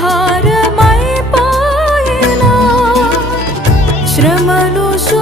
హారమైపోయినా శ్రమను సో